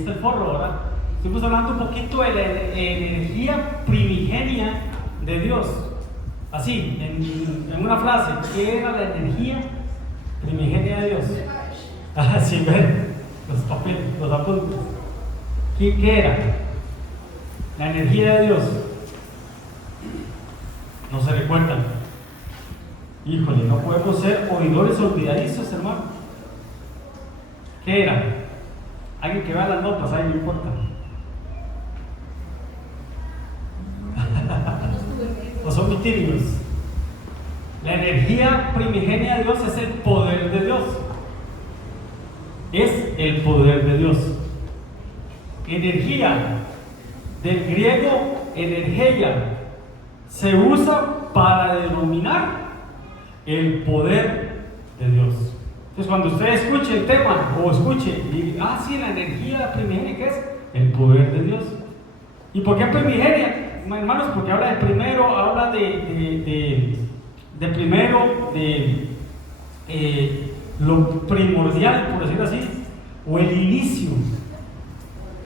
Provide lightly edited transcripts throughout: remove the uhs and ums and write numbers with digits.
está el forro, ¿verdad? Estuvimos hablando un poquito de la energía primigenia de Dios. Así, en una frase, ¿qué era la energía primigenia de Dios? Así, ven, los papeles, los apuntes. ¿Qué era? La energía de Dios. No se recuerdan. Híjole, no podemos ser oidores olvidadizos, hermano. ¿Qué era? Alguien que vea las notas, ahí no importa. No son mis tímidos. La energía primigenia de Dios es el poder de Dios. Es el poder de Dios. Energía, del griego energeia, se usa para denominar el poder de Dios. Entonces, cuando usted escuche el tema o escuche y sí, la energía primigenia, ¿qué es? El poder de Dios. ¿Y por qué primigenia? Hermanos, porque habla de primero, habla de primero, de lo primordial, por decirlo así, o el inicio.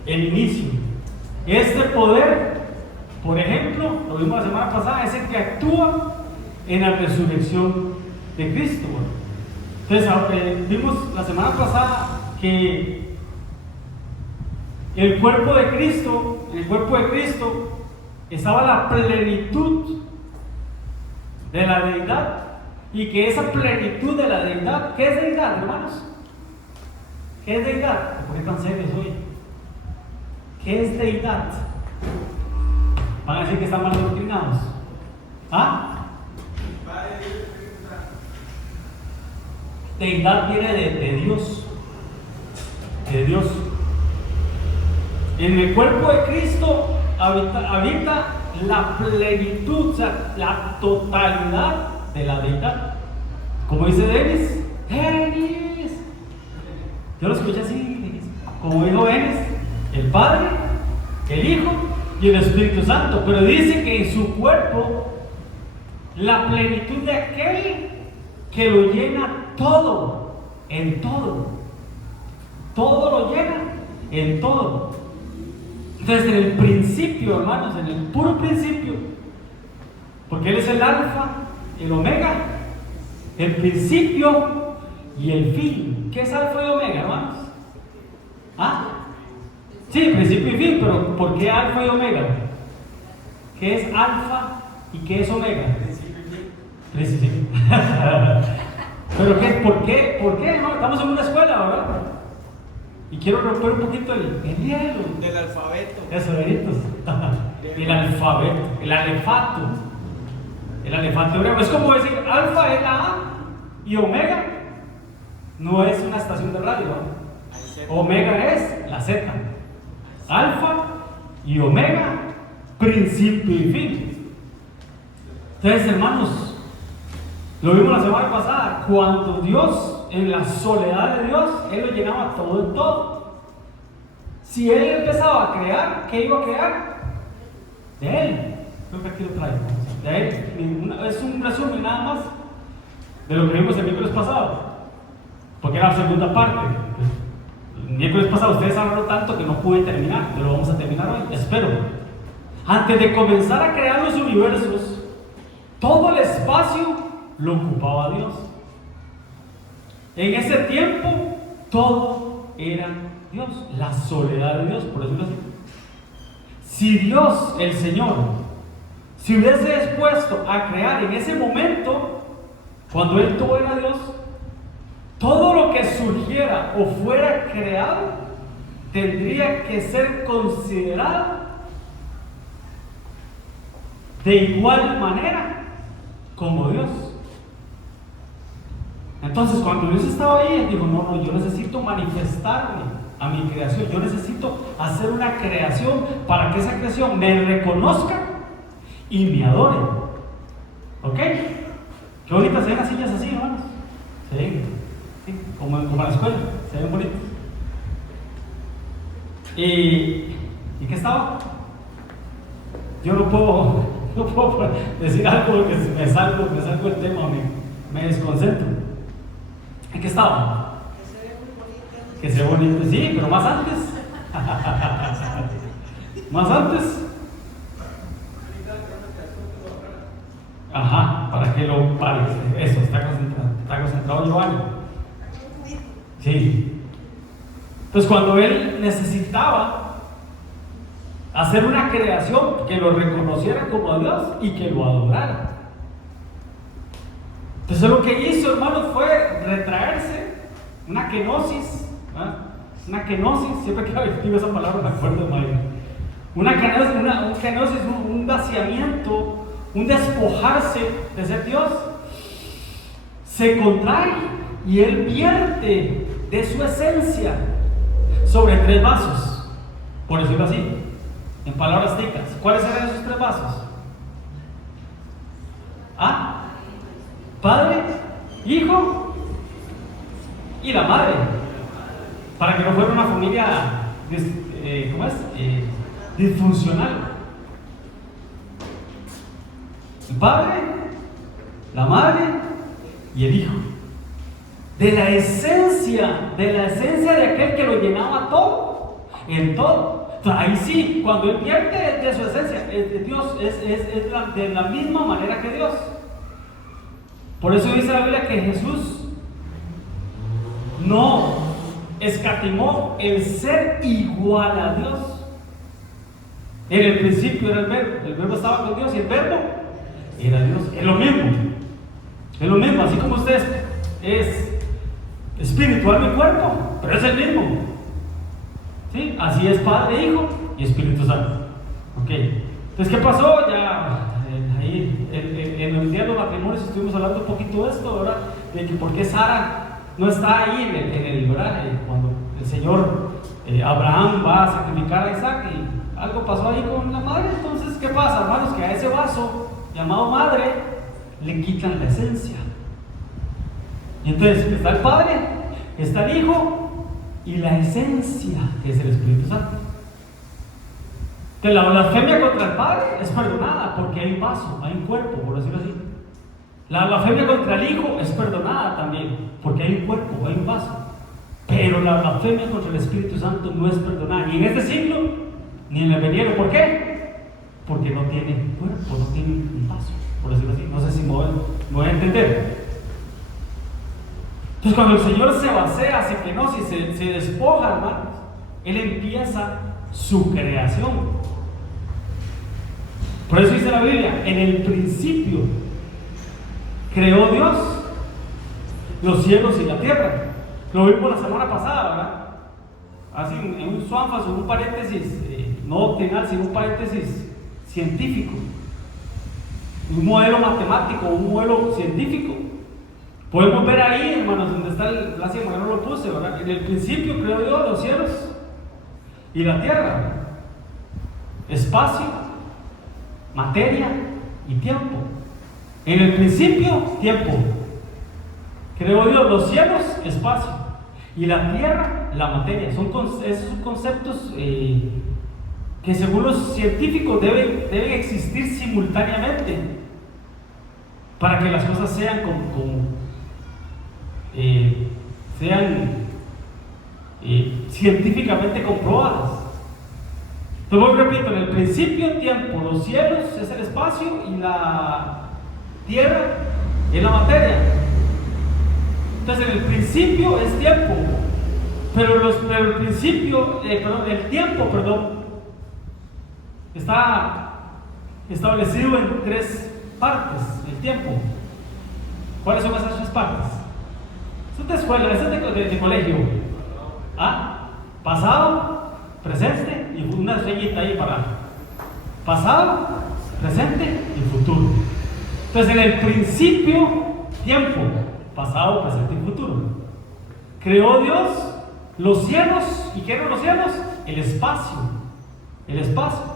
El inicio. Este poder, por ejemplo, lo vimos la semana pasada, es el que actúa en la resurrección de Cristo. Entonces, vimos la semana pasada que en el cuerpo de Cristo estaba la plenitud de la deidad, y que esa plenitud de la deidad, ¿qué es deidad, hermanos? ¿Qué es deidad? ¿Por qué tan serios hoy? ¿Qué es deidad? Van a decir que están mal doctrinados. Deidad viene de Dios. De Dios. En el cuerpo de Cristo habita la plenitud, o sea, la totalidad de la deidad. Como dice Denis. Yo lo escuché así, como dijo Denis, el Padre, el Hijo y el Espíritu Santo. Pero dice que en su cuerpo la plenitud de aquel que lo llena todo, en todo. Todo lo llena en todo. Desde el principio, hermanos, en el puro principio, porque Él es el alfa, el omega, el principio y el fin. ¿Qué es alfa y omega, hermanos? Sí, principio y fin, pero ¿por qué alfa y omega? ¿Qué es alfa y qué es omega? Principio y fin. ¿Pero qué? ¿Por qué? ¿Por qué? No, estamos en una escuela, ¿verdad? Y quiero romper un poquito el hielo. Del alfabeto. Eso, veritos. El alfabeto, el alefato. El alefato hebreo. Es como decir, alfa es la A y omega no es una estación de radio, ¿no? Omega es la Z. Alfa y omega, principio y fin. Entonces, hermanos, lo vimos la semana pasada. Cuando Dios, en la soledad de Dios, Él lo llenaba todo en todo. Si Él empezaba a crear, ¿qué iba a crear? De Él. Creo que aquí lo traigo. De Él. Es un resumen nada más de lo que vimos el miércoles pasado, porque era la segunda parte. El miércoles pasado ustedes hablaron tanto que no pude terminar, pero lo vamos a terminar hoy, espero. Antes de comenzar a crear los universos, todo el espacio lo ocupaba Dios. En ese tiempo todo era Dios, la soledad de Dios, por decirlo así. Si Dios, el Señor, si hubiese dispuesto a crear en ese momento, cuando Él todo era Dios, todo lo que surgiera o fuera creado tendría que ser considerado de igual manera como Dios. Entonces, cuando Dios estaba ahí, Él dijo: no, yo necesito manifestarme a mi creación, yo necesito hacer una creación para que esa creación me reconozca y me adore. ¿Ok? Qué bonitas se ven las sillas así, hermanos. Se ven, sí, como en la escuela, se ven bonitas. ¿Y qué estaba? Yo no puedo decir algo porque me salgo del tema, me desconcentro. ¿En qué estaba? Que se ve muy bonito. Que se ve bonito, sí, pero más antes. Más antes. Ajá, para que lo pares. Eso, está concentrado Giovanni. Sí. Entonces cuando él necesitaba hacer una creación que lo reconociera como Dios y que lo adorara. Entonces lo que hizo, hermano, fue retraerse, una kenosis, ¿verdad? Una kenosis, siempre que digo esa palabra me acuerdo de Mario. Una kenosis, un vaciamiento, un despojarse de ser Dios. Se contrae y él vierte de su esencia sobre 3 vasos, por decirlo así, en palabras ticas. ¿Cuáles eran esos 3 vasos? Padre, Hijo y la madre, para que no fuera una familia disfuncional. El Padre, la madre y el Hijo. De la esencia de aquel que lo llenaba todo, en todo. Ahí sí, cuando él pierde de su esencia, Dios es de la misma manera que Dios. Por eso dice la Biblia que Jesús no escatimó el ser igual a Dios. En el principio era el verbo estaba con Dios y el verbo era Dios. Es lo mismo, así como usted es espiritual mi cuerpo, pero es el mismo. ¿Sí? Así es Padre, Hijo y Espíritu Santo. Ok. Entonces, ¿qué pasó? Ya ahí en el día de los matrimonios estuvimos hablando un poquito de esto, ¿verdad? De que por qué Sara no está ahí ¿verdad? Cuando el Señor Abraham va a sacrificar a Isaac y algo pasó ahí con la madre. Entonces, ¿qué pasa, hermanos? Que a ese vaso llamado madre le quitan la esencia. Y entonces está el Padre, está el Hijo y la esencia, que es el Espíritu Santo. Entonces la blasfemia contra el Padre es perdonada porque hay un vaso, hay un cuerpo, por decirlo así. La blasfemia contra el Hijo es perdonada también porque hay un cuerpo, hay un vaso. Pero la blasfemia contra el Espíritu Santo no es perdonada ni en este siglo ni en el venidero. ¿Por qué? Porque no tiene cuerpo, no tiene un vaso, por decirlo así. No sé si me voy a entender. Entonces cuando el Señor se vacía, se kenosis, se despoja, hermanos, Él empieza su creación. Por eso dice la Biblia, en el principio creó Dios los cielos y la tierra. Lo vimos la semana pasada, ¿verdad? Así en un suanfas, un paréntesis, no doctrinal, sino un paréntesis científico. Un modelo matemático, un modelo científico. Podemos ver ahí, hermanos, donde está el láser, no lo puse, ¿verdad? En el principio creó Dios los cielos y la tierra, espacio, materia y tiempo. En el principio, tiempo. Creó Dios los cielos, espacio, y la tierra, la materia. Esos son conceptos que según los científicos deben existir simultáneamente para que las cosas sean científicamente comprobadas. Entonces repito, en el principio tiempo, los cielos es el espacio y la tierra es la materia. Entonces en el principio es tiempo, pero el principio, el tiempo, está establecido en 3 partes, el tiempo. ¿Cuáles son esas 3 partes? Eso es de escuela, eso es de colegio. Pasado, presente y una estrellita ahí para pasado, presente y futuro. Entonces en el principio, tiempo, pasado, presente y futuro. Creó Dios los cielos. ¿Y qué eran los cielos? El espacio. El espacio.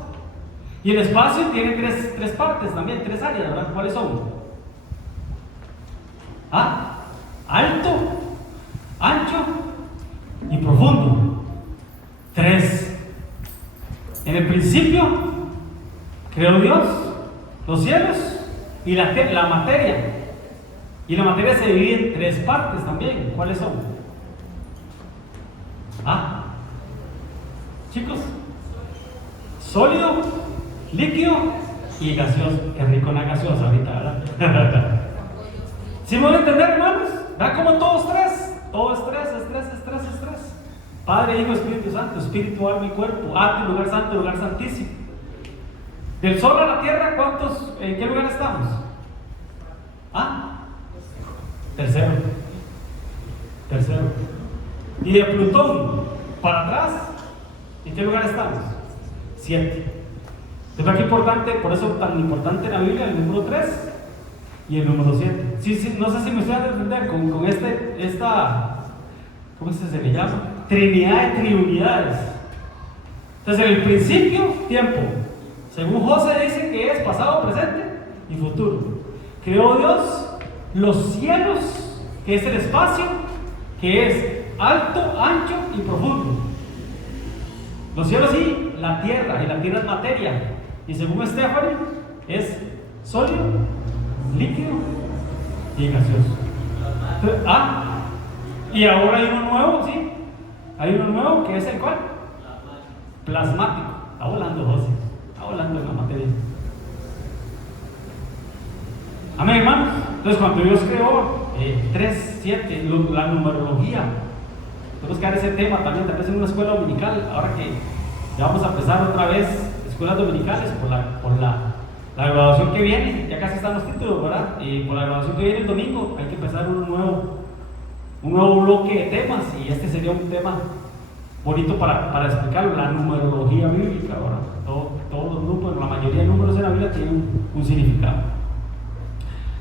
Y el espacio tiene 3 partes también, 3 áreas, ¿verdad? ¿Cuáles son? Alto, ancho y profundo. 3. En el principio creó Dios los cielos y la materia. Y la materia se divide en 3 partes también. ¿Cuáles son? chicos? Sólido, líquido y gaseoso. Qué rico una gaseosa ahorita, ¿verdad? ¿Sí me van a entender, hermanos? ¿Vean cómo todo estrés? Todo estrés. Padre, Hijo, Espíritu Santo, espíritu, alma y cuerpo. Lugar santo, lugar santísimo. Del sol a la tierra, ¿cuántos? ¿En qué lugar estamos? Tercero. Y de Plutón para atrás, ¿en qué lugar estamos? 7. Entonces, qué importante, por eso tan importante en la Biblia el número 3 y el número 7. Sí, no sé si me estoy a entender con esta, ¿cómo se le llama? Trinidad de triunidades. Entonces, en el principio, tiempo. Según José dice que es pasado, presente y futuro. Creó Dios los cielos, que es el espacio, que es alto, ancho y profundo. Los cielos y la tierra es materia. Y según Stephanie, es sólido, líquido y gaseoso. Y ahora hay uno nuevo, ¿sí? Hay uno nuevo que es el cual? Plasmático. Está volando, José. Está volando en la materia. Amén, hermanos. Entonces, cuando Dios creó 3, 7, la numerología, tenemos que dar ese tema también, tal vez en una escuela dominical, ahora que ya vamos a empezar otra vez escuelas dominicales por la graduación que viene, ya casi están los títulos, ¿verdad? Y por la graduación que viene el domingo hay que empezar un nuevo bloque de temas, y este sería un tema bonito para explicarlo, la numerología bíblica, ¿verdad? Todos los números, la mayoría de números en la Biblia tienen un significado.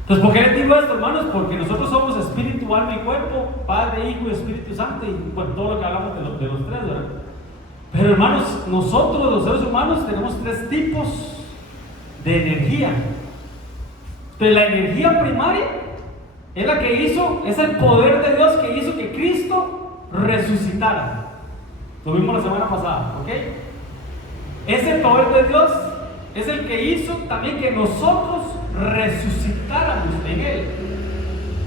Entonces, ¿por qué les digo esto, hermanos? Porque nosotros somos espíritu, alma y cuerpo, Padre, Hijo y Espíritu Santo, y bueno, todo lo que hablamos de los 3, ¿verdad? Pero, hermanos, nosotros los seres humanos tenemos 3 tipos de energía. Pero la energía primaria es la que es el poder de Dios que hizo que Cristo resucitara. Lo vimos la semana pasada, ¿ok? Ese poder de Dios es el que hizo también que nosotros resucitáramos en Él,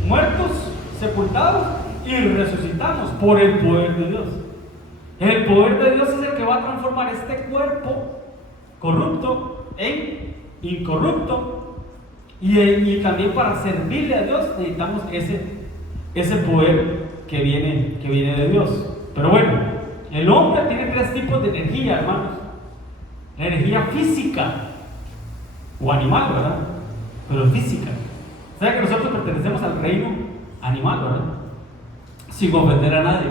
muertos, sepultados, y resucitamos por el poder de Dios. El poder de Dios es el que va a transformar este cuerpo corrupto en incorrupto, y también para servirle a Dios necesitamos ese poder que viene de Dios. Pero bueno, el hombre tiene 3 tipos de energía, hermanos. La energía física o animal, ¿verdad? Pero física. ¿Sabe que nosotros pertenecemos al reino animal, verdad? Sin ofender a nadie.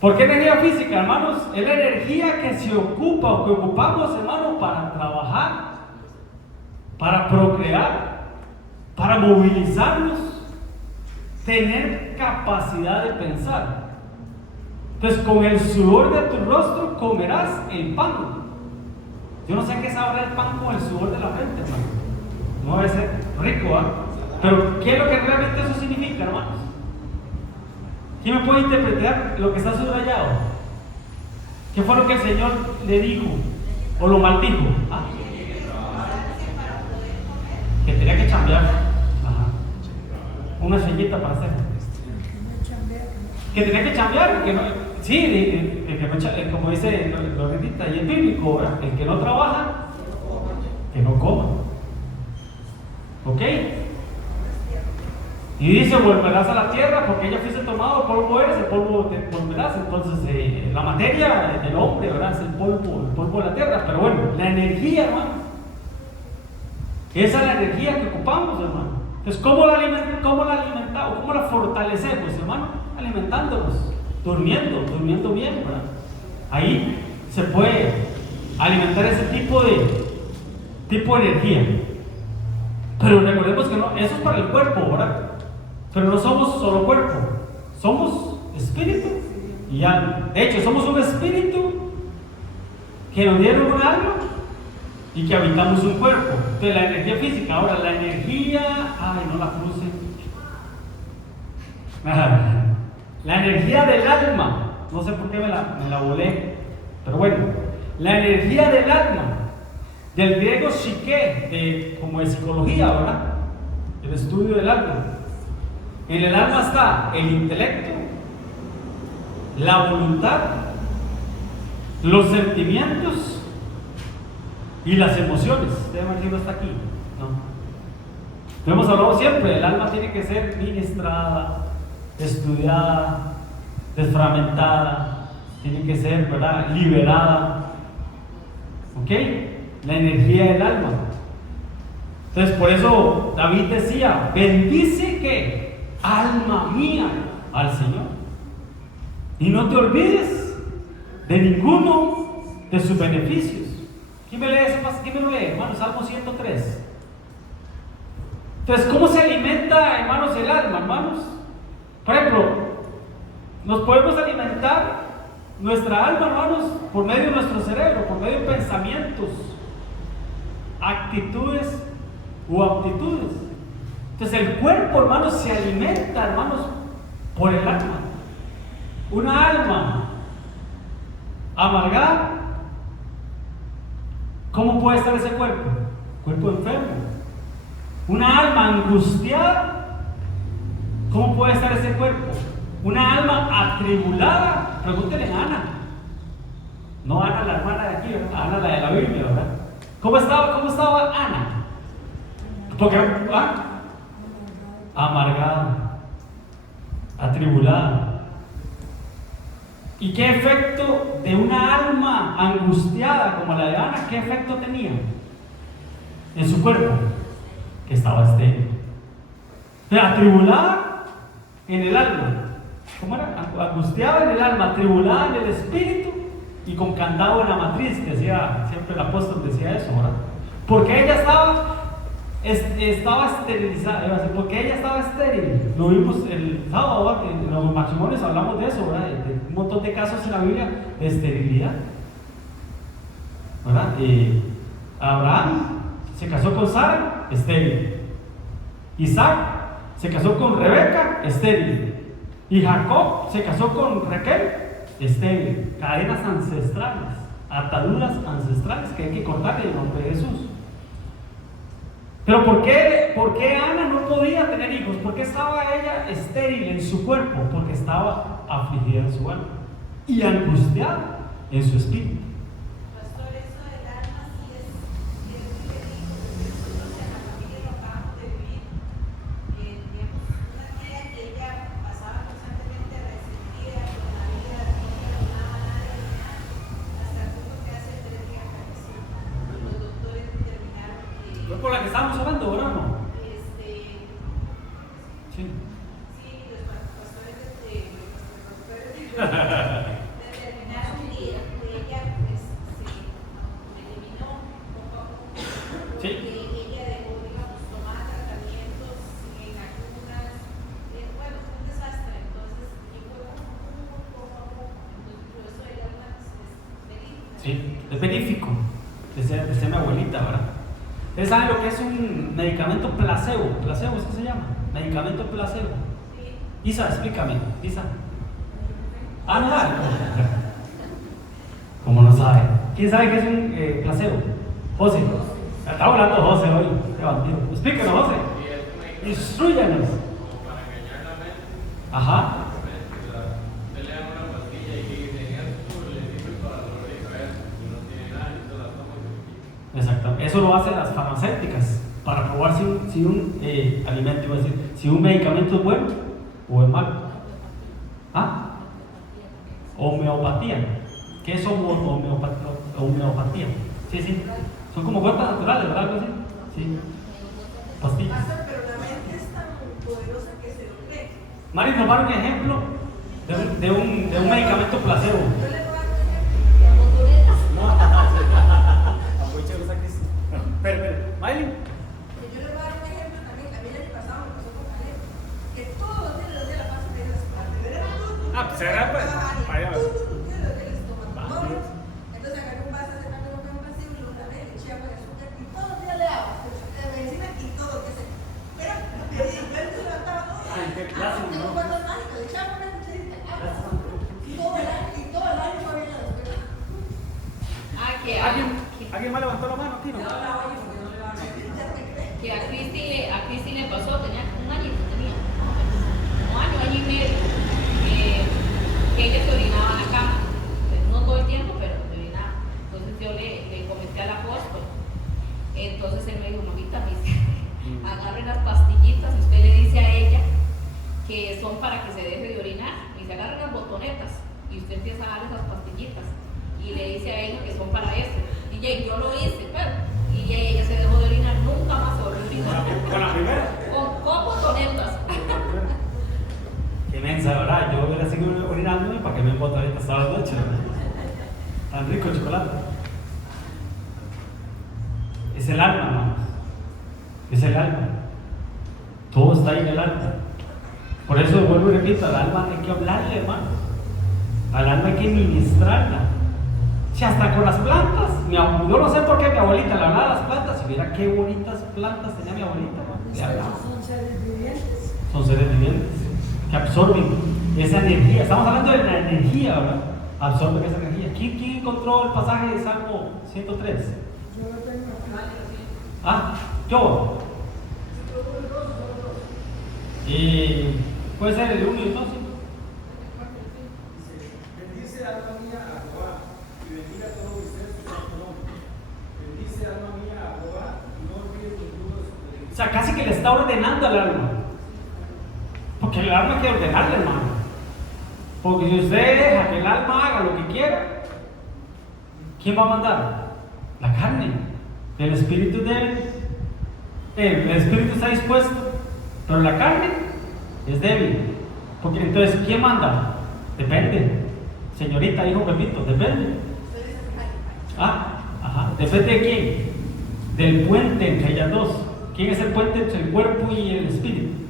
¿Por qué energía física, hermanos? Es la energía que se ocupa o que ocupamos, hermanos, para trabajar, para procrear, para movilizarnos, tener capacidad de pensar. Entonces, con el sudor de tu rostro comerás el pan. Yo no sé qué sabrá el pan con el sudor de la frente, hermano. No debe ser rico, ¿eh? Pero ¿qué es lo que realmente eso significa, hermanos? ¿Quién me puede interpretar lo que está subrayado? ¿Qué fue lo que el Señor le dijo? ¿O lo maldijo? Que tenía que chambear. Una sellita para hacer. Que tenía que chambear, que no, sí, como dice Loretita, y el bíblico, ¿verdad? El que no trabaja, que no coma. ¿Ok? Y dice, volverás a la tierra, porque ella fuiste tomado, polvo eres, el polvo te volverás. Entonces, la materia del hombre, ¿verdad? Es el polvo de la tierra. Pero bueno, la energía, hermano, esa es la energía que ocupamos, hermano. Entonces, ¿cómo la alimentamos? ¿Cómo la fortalecemos, hermano? Alimentándonos, durmiendo bien, ¿verdad? Ahí se puede alimentar ese tipo de energía. Pero recordemos que no, eso es para el cuerpo, ¿verdad? Pero no somos solo cuerpo, somos espíritu y alma. De hecho, somos un espíritu que nos dieron un alma y que habitamos un cuerpo. Entonces, la energía física. Ahora, la energía, no la puse. La energía del alma, no sé por qué me la volé, pero bueno, la energía del alma, del griego psique, como de psicología, ¿verdad? El estudio del alma. En el alma está el intelecto, la voluntad, los sentimientos y las emociones. Ustedes ven que está aquí, ¿no? Hemos hablado siempre, el alma tiene que ser ministrada, estudiada, desfragmentada, tiene que ser, ¿verdad?, liberada. ¿Ok? La energía del alma. Entonces, por eso David decía: bendice que alma mía al Señor, y no te olvides de ninguno de sus beneficios. ¿Quién me lee ese pasaje? ¿Quién me lo lee, hermano? Salmo 103. Entonces, ¿cómo se alimenta, hermanos, el alma, hermanos? Por ejemplo, nos podemos alimentar nuestra alma, hermanos, por medio de nuestro cerebro, por medio de pensamientos, actitudes u aptitudes. Entonces, el cuerpo, hermanos, se alimenta, hermanos, por el alma. Una alma amargada, ¿cómo puede estar ese cuerpo? Cuerpo enfermo. Una alma angustiada, ¿cómo puede estar ese cuerpo? Una alma atribulada. Pregúntenle a Ana. No Ana, la hermana de aquí, ¿verdad? Ana, la de la Biblia, ¿verdad? ¿Cómo estaba Ana? Porque, amargada, atribulada. ¿Y qué efecto de una alma angustiada como la de Ana? ¿Qué efecto tenía en su cuerpo? Que estaba estéril. Atribulada en el alma. ¿Cómo era? Angustiada en el alma, atribulada en el espíritu y con candado en la matriz. Decía, siempre el apóstol decía eso, ¿verdad? Porque ella estaba esterilizada, porque ella estaba estéril. Lo vimos el sábado, ¿verdad? Que en los matrimonios hablamos de eso, ¿verdad? De un montón de casos en la Biblia de esterilidad, ¿verdad? Abraham se casó con Sara, estéril. Isaac se casó con Rebeca, estéril. Y Jacob se casó con Raquel, estéril. Cadenas ancestrales, ataduras ancestrales que hay que cortar en el nombre de Jesús. Pero ¿por qué Ana no podía tener hijos? ¿Por qué estaba ella estéril en su cuerpo? Porque estaba afligida en su alma y angustiada en su espíritu. Pastor, eso del alma sí es muy verídico, porque nosotros en la familia lo acabamos de vivir. Digamos, una tía que ella pasaba constantemente resentida con la vida, no perdonaba a nadie, hasta el punto que hace 3 días falleció. Y los doctores determinaron que... ¿Fue por la que estábamos hablando, verdad? ¿No? Sí. Sí, los pastores determinaron que ella pues, se eliminó poco a poco. Sí. Que ella dejó, digamos, tomar tratamientos en ayunas. Bueno, fue un desastre. Entonces, y fue muy poco a poco. Entonces, por eso el alma es verídico. Sí, es benéfico. Decía mi abuelita, ¿verdad? ¿Ustedes saben lo que es un medicamento placebo? ¿Placebo es que se llama? Medicamento placebo. Sí. Isa, explícame. Isa. Ah, no sabe. ¿Cómo no sabe? ¿Quién sabe qué es un placebo? José. Está hablando José hoy. Qué bandido. Explíquenos, José. Instruyanos. Ajá. Exacto. Eso lo hacen las farmacéuticas para probar si un alimento, iba a decir, si un medicamento es bueno o es malo. ¿Ah? Homeopatía. ¿Qué es homeopatía? Sí, sí. Son como gotas naturales, ¿verdad? Algo así. Sí. Pastillas. Pero la mente es tan poderosa que se lo cree. Mari, nos va a dar un ejemplo de un medicamento placebo. Yo le voy a dar un ejemplo de motonetas. Pero, Miley. Yo le voy a dar un ejemplo también, que a mí el año pasado me pasó con Caleb, que todos los días le dolía la panza y me era Pues era pues. Vaya. Entonces agarré un vaso de café con un vacío y lo lavé, le eché agua de azúcar y todos los días le daba medicina y todo lo que se. Pero yo se levantaba todo. Tengo cuantos mágicos, le echaba una cucharita agua y todo el año fue bien la doctora. ¿Alguien más levantó la mano aquí, no? Que a Cristi le pasó, tenía un año y medio, que ella se orinaba en la cama. Pues, no todo el tiempo, pero se orinaba. Entonces yo le comenté al apóstol. Entonces él me dijo, mamita, agarre las pastillitas, usted le dice a ella que son para que se deje de orinar. Y se agarre las botonetas y usted empieza a darle esas pastillitas. Y le dice a ella que son para eso. Y yo lo hice, pero. Y ella se dejó de orinar, nunca más se volvió a orinar. ¿Con la primera? Con botonetas. Qué mensa, ¿verdad? Yo hubiera seguido orinándome para que me botonetas todas las noches. Tan rico el chocolate. Es el alma, hermanos. Es el alma. Todo está ahí en el alma. Por eso vuelvo y repito, al alma hay que hablarle, hermanos. Al alma hay que ministrarla. Si hasta con las plantas, yo no sé por qué mi abuelita le hablaba a las plantas. Si viera qué bonitas plantas tenía mi abuelita, ¿no? Son seres vivientes. Son seres vivientes que absorben esa energía. Estamos hablando de la energía, ¿verdad? Absorben esa energía. ¿Quién encontró el pasaje de Salmo 103? Yo lo tengo acá. Ah, yo. Y puede ser el 1 y el 2. Bendice alma mía a Jehová y bendiga todo mi ser su santo nombre. Bendice alma mía a Jehová y no olvides ninguno de sus beneficios. O sea, casi que le está ordenando al alma. Porque el alma hay que ordenarle, hermano. Porque si usted deja que el alma haga lo que quiera, ¿quién va a mandar? La carne. El espíritu débil. El espíritu está dispuesto, pero la carne es débil. Porque entonces, ¿quién manda? Depende. Señorita, hijo Pepito, depende. Ajá. ¿Depende de quién? Del puente entre ellas dos. ¿Quién es el puente entre el cuerpo y el espíritu?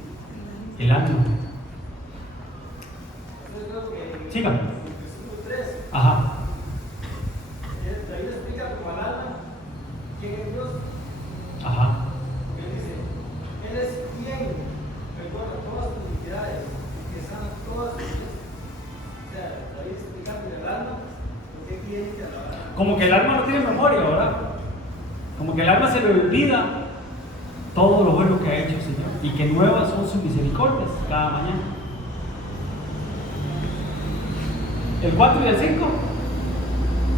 El alma. Siga. Versículo 3. Ajá. David explica como al alma quién es Dios. Ajá. Él dice, Él es quien recuerda todas tus iniquidades y que sana todas tus heridas. O sea, David explicando en el alma lo que quiere que alabar. Como que el alma no tiene memoria, ¿verdad? Como que el alma se le olvida todo lo bueno que ha hecho el Señor y que nuevas son sus misericordias cada mañana. El 4 y el 5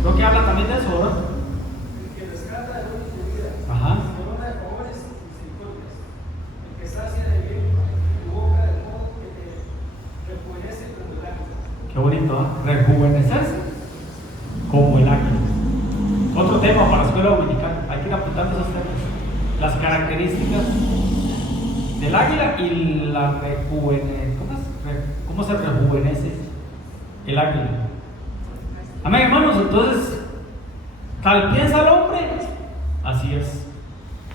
creo que habla también de eso, ¿verdad? El que rescata de buena tu vida, Ajá. el que corona de favores y misericordias, el que sacia de bien tu boca del modo que te rejuvenece como el águila. Qué bonito, ¿eh? Rejuvenecerse como el águila. Otro tema para la escuela dominical. Hay que ir apuntando esos temas. Las características del águila y la ¿cómo se rejuvenece el águila? Amén, hermanos. Entonces, tal piensa el hombre, así es.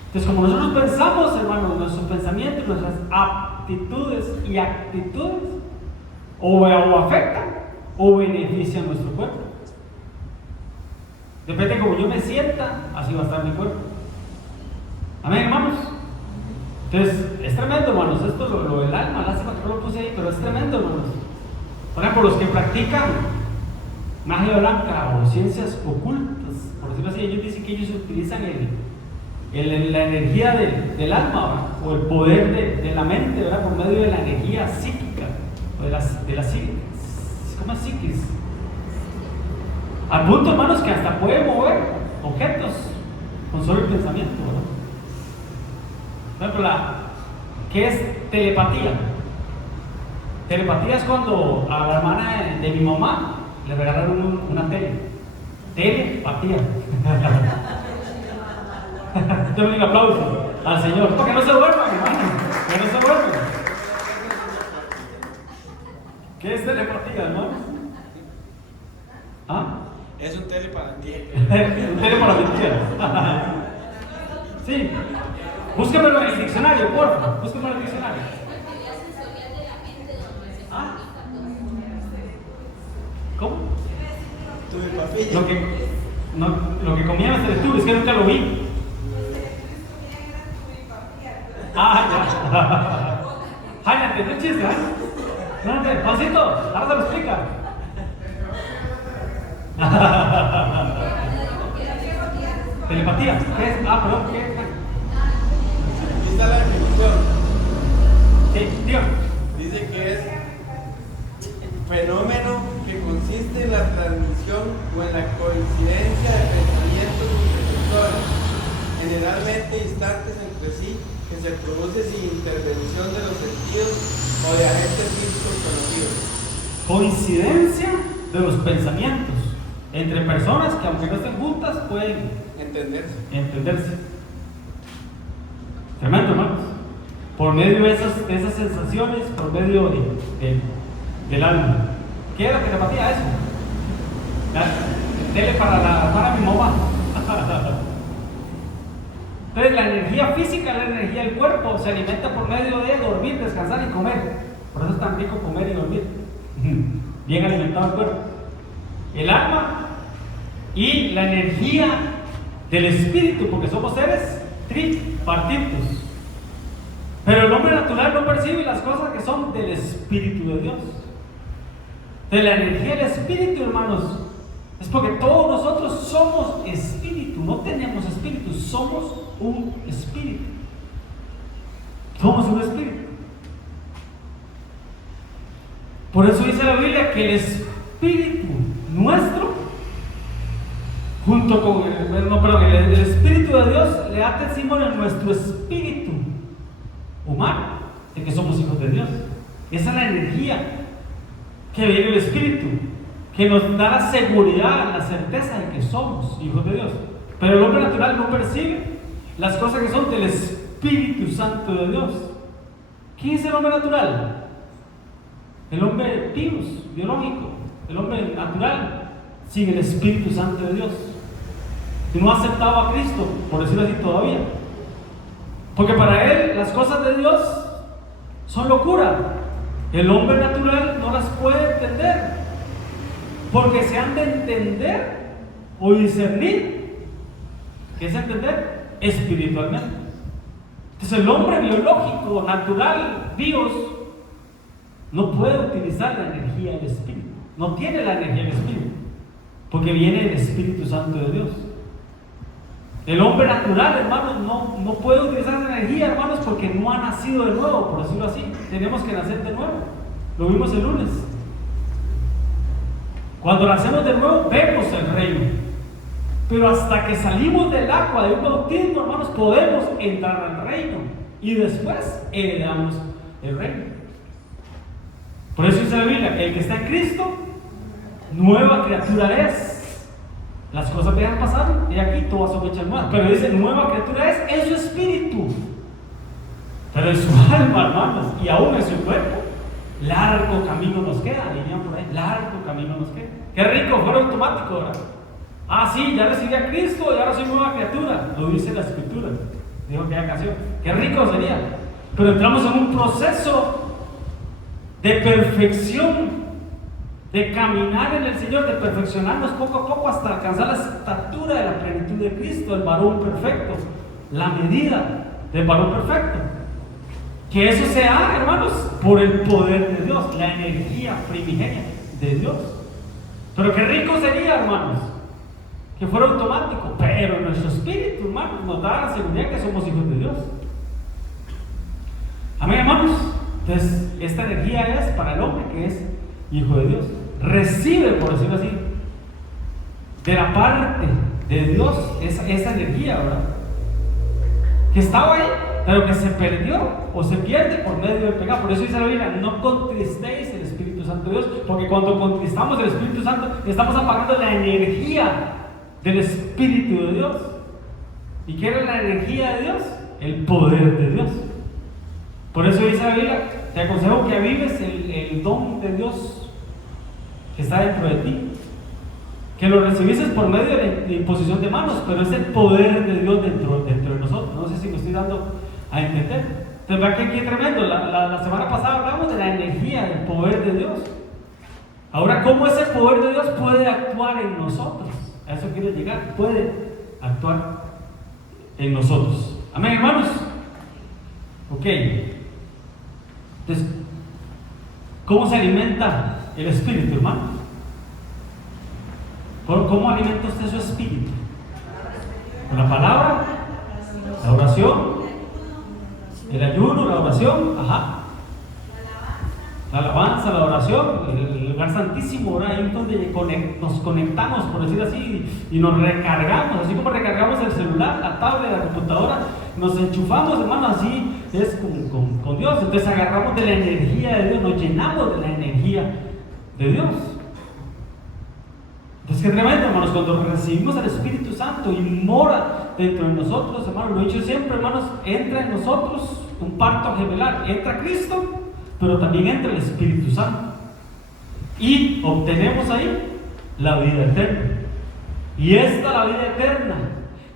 Entonces, como nosotros pensamos, hermanos, nuestros pensamientos, nuestras aptitudes y actitudes o afectan o benefician nuestro cuerpo. Depende de cómo yo me sienta, así va a estar mi cuerpo. Amén, hermanos. Entonces, es tremendo, hermanos. Esto lo del alma, lástima que no lo puse ahí, pero es tremendo, hermanos. Por ejemplo, los que practican magia blanca o ciencias ocultas, por decirlo así, ellos dicen que ellos utilizan la energía del alma, ¿verdad? O el poder de la mente, ¿verdad? Por medio de la energía psíquica o de la ¿cómo es psiquis? Al punto, hermanos, que hasta puede mover objetos con solo el pensamiento, ¿verdad? Por ejemplo, ¿qué es telepatía? Telepatía es cuando a la hermana de mi mamá le regalaron una tele. Telepatía. Denle un aplauso al Señor. Para que no se duerman, hermano. Que no se duerman. ¿Qué es telepatía, hermano? ¿Ah? Es un tele para ti. Un tele para ti. Sí. Búsquemelo en el diccionario, por favor. Búsquemelo en el diccionario. ¿Ah? ¿Cómo? Tu papilla. Lo que comían los teletubbies, es que nunca lo vi. Ah, ya. Ay, ¿entendí el chiste, eh? No, Juancito, ahora se lo explica. Telepatía, ¿qué es? Ah, perdón, ¿qué es? Aquí está la definición. Sí, dígame. Dice que es fenómeno que transmisión o en la coincidencia de pensamientos interruptores, generalmente distantes entre sí, que se produce sin intervención de los sentidos o de agentes físicos conocidos. Coincidencia de los pensamientos entre personas que, aunque no estén juntas, pueden entenderse. Tremendo, hermanos. Por medio de esas sensaciones, por medio del alma. ¿Qué era que te batía eso? Tele para mi mamá. Entonces, la energía física, la energía del cuerpo, se alimenta por medio de dormir, descansar y comer. Por eso es tan rico comer y dormir. Bien alimentado el cuerpo. El alma y la energía del espíritu, porque somos seres tripartitos. Pero el hombre natural no percibe las cosas que son del Espíritu de Dios. De la energía del Espíritu, hermanos, es porque todos nosotros somos espíritu, no tenemos espíritu, somos un espíritu. Somos un espíritu. Por eso dice la Biblia que el espíritu nuestro, junto con el Espíritu de Dios, le da testimonio en nuestro espíritu humano de que somos hijos de Dios. Esa es la energía que viene del Espíritu, que nos da la seguridad, la certeza de que somos hijos de Dios. Pero el hombre natural no percibe las cosas que son del Espíritu Santo de Dios. ¿Quién es el hombre natural? El hombre biológico, el hombre natural, sin el Espíritu Santo de Dios, que no ha aceptado a Cristo, por decirlo así, todavía. Porque para él las cosas de Dios son locura. El hombre natural no las puede entender, porque se han de entender o discernir. ¿Qué es entender? Espiritualmente. Entonces el hombre biológico, natural, Dios, no puede utilizar la energía del Espíritu. No tiene la energía del Espíritu, porque viene del Espíritu Santo de Dios. El hombre natural, hermanos, no puede utilizar esa energía, hermanos, porque no ha nacido de nuevo, por decirlo así. Tenemos que nacer de nuevo. Lo vimos el lunes. Cuando nacemos de nuevo, vemos el reino. Pero hasta que salimos del agua de un bautismo, hermanos, podemos entrar al reino. Y después heredamos el reino. Por eso dice la Biblia, el que está en Cristo, nueva criatura es. Las cosas viejas pasaron y aquí todas son hechas nuevas. Pero dice, nueva criatura es en su espíritu. Pero en su alma, hermanos, y aún en su cuerpo, largo camino nos queda. Alinean por ahí, largo camino nos queda. Qué rico, fuera automático, ¿verdad? Ah, sí, ya recibí a Cristo y ahora soy nueva criatura. Lo dice la Escritura. Dijo aquella canción. Qué rico sería. Pero entramos en un proceso de perfección, de caminar en el Señor, de perfeccionarnos poco a poco hasta alcanzar la estatura de la plenitud de Cristo, el varón perfecto, la medida del varón perfecto. Que eso se haga, hermanos, por el poder de Dios, la energía primigenia de Dios. Pero qué rico sería, hermanos, que fuera automático, pero nuestro espíritu, hermanos, nos da la seguridad que somos hijos de Dios. Amén, hermanos. Entonces, esta energía es para el hombre que es hijo de Dios. Recibe, por decirlo así, de la parte de Dios esa energía, ¿verdad? Que estaba ahí, pero que se perdió o se pierde por medio del pecado. Por eso dice la Biblia, no contristéis el Espíritu Santo de Dios, porque cuando contristamos el Espíritu Santo, estamos apagando la energía del Espíritu de Dios. ¿Y qué era la energía de Dios? El poder de Dios. Por eso dice la Biblia, te aconsejo que avives el don de Dios que está dentro de ti, que lo recibiste por medio de imposición de manos, pero es el poder de Dios dentro de nosotros. No sé si me estoy dando a entender. Entonces, vean que aquí es tremendo. La semana pasada hablamos de la energía, del poder de Dios. Ahora, ¿cómo ese poder de Dios puede actuar en nosotros? A eso quiero llegar. Puede actuar en nosotros. Amén, hermanos. Ok. Entonces, ¿cómo se alimenta el espíritu, hermano? ¿Cómo alimenta usted su espíritu? ¿Con la palabra? ¿La oración? ¿El ayuno? ¿La oración? Ajá. La alabanza, la oración, el lugar santísimo, ¿verdad? Ahí donde nos conectamos, por decir así, y nos recargamos, así como recargamos el celular, la tablet, la computadora, nos enchufamos, hermano, así es con Dios. Entonces agarramos de la energía de Dios, nos llenamos de la energía de Dios. Entonces, qué tremendo, hermanos, cuando recibimos al Espíritu Santo y mora dentro de nosotros, hermanos, lo he dicho siempre, hermanos, entra en nosotros un pacto gemelar, entra Cristo, pero también entra el Espíritu Santo. Y obtenemos ahí la vida eterna. Y esta es la vida eterna,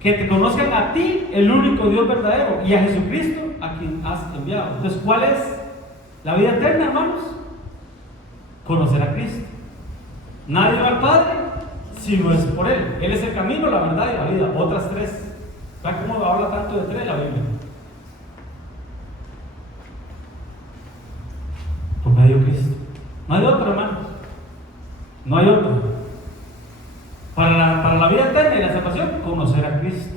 que te conozcan a ti, el único Dios verdadero, y a Jesucristo, a quien has enviado. Entonces, ¿cuál es la vida eterna, hermanos? Conocer a Cristo. Nadie va al Padre si no es por Él. Él es el camino, la verdad y la vida. Otras tres. ¿Vean cómo habla tanto de tres la Biblia? Por medio de Cristo. No hay otro, hermanos. No hay otro. Para la vida eterna y la salvación, conocer a Cristo.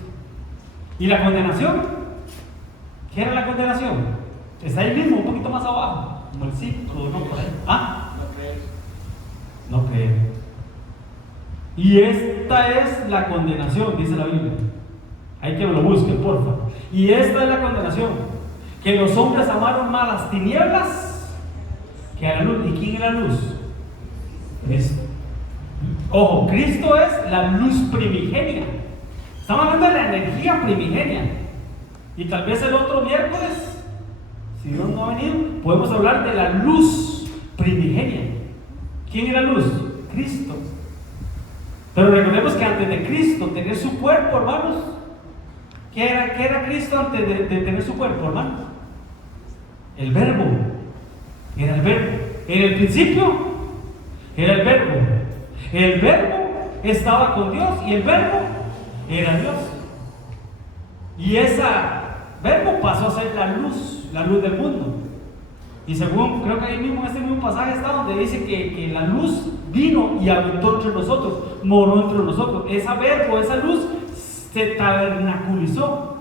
¿Y la condenación? ¿Qué era la condenación? Está ahí mismo, un poquito más abajo. Como el 5, no por ahí. ¿Ah? No creer. No creer. Y esta es la condenación, dice la Biblia. Hay que lo busquen, por favor. Y esta es la condenación: que los hombres amaron más las tinieblas que a la luz. ¿Y quién es la luz? Cristo. Ojo, Cristo es la luz primigenia. Estamos hablando de la energía primigenia. Y tal vez el otro miércoles, si Dios no ha venido, podemos hablar de la luz primigenia. ¿Quién es la luz? Cristo. Pero recordemos que antes de Cristo tener su cuerpo, hermanos, ¿qué era Cristo antes de tener su cuerpo, hermanos? El verbo. Era el verbo. En el principio era el verbo. El verbo estaba con Dios y el verbo era Dios. Y ese verbo pasó a ser la luz del mundo. Y según, creo que ahí mismo en este mismo pasaje está donde dice que la luz vino y habitó entre nosotros, moró entre nosotros. Ese verbo, esa luz se tabernaculizó.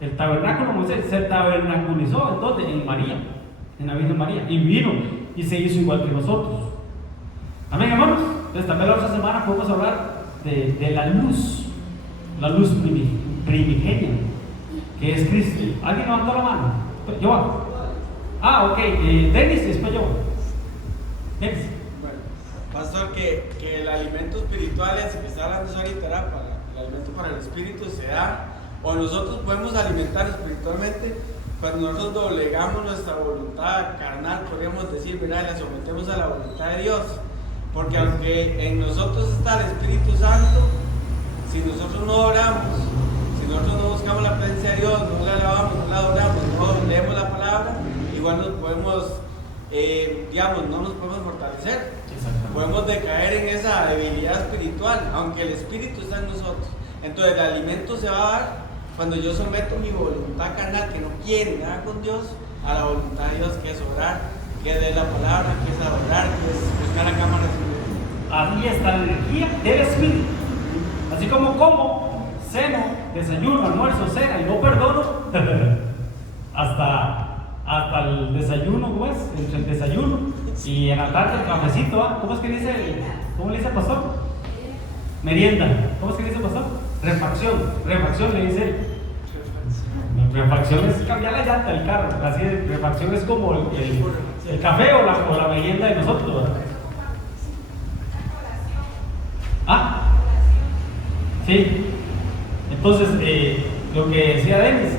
El tabernáculo, Moisés, se tabernaculizó entonces en María, en la Virgen María, y vino y se hizo igual que nosotros. Amén, hermanos. Entonces también la otra semana podemos hablar de la luz primigenia, que es Cristo. ¿Alguien levantó la mano? Yo. Ah, ok. Denis, después yo. Denis. Bueno, pastor, que el alimento espiritual, es que está hablando ahorita, el alimento para el espíritu se da, o nosotros podemos alimentar espiritualmente cuando nosotros doblegamos nuestra voluntad carnal, podríamos decir, mira, la sometemos a la voluntad de Dios. Porque aunque en nosotros está el Espíritu Santo, si nosotros no oramos, si nosotros no buscamos la presencia de Dios, no la alabamos, no la adoramos, no leemos la palabra, igual nos podemos, no nos podemos fortalecer. Podemos decaer en esa debilidad espiritual, aunque el Espíritu está en nosotros. Entonces el alimento se va a dar cuando yo someto mi voluntad carnal, que no quiere nada con Dios, a la voluntad de Dios, que es orar, que es de la palabra, que es adorar, que es buscar la cámara. Ahí está la energía del Espíritu. Así como ceno, desayuno, almuerzo, cena y no perdono, hasta el desayuno, ¿cómo es? Entre el desayuno y en la tarde el cafecito, ¿ah? ¿Cómo es que dice cómo le dice el pastor? Merienda. ¿Cómo es que dice el pastor? Refacción le dice él. Refacción es cambiar la llanta del carro. Así es, refacción es como el café o la merienda de nosotros, ¿verdad? ¿Ah? Sí. Entonces, lo que decía Denis,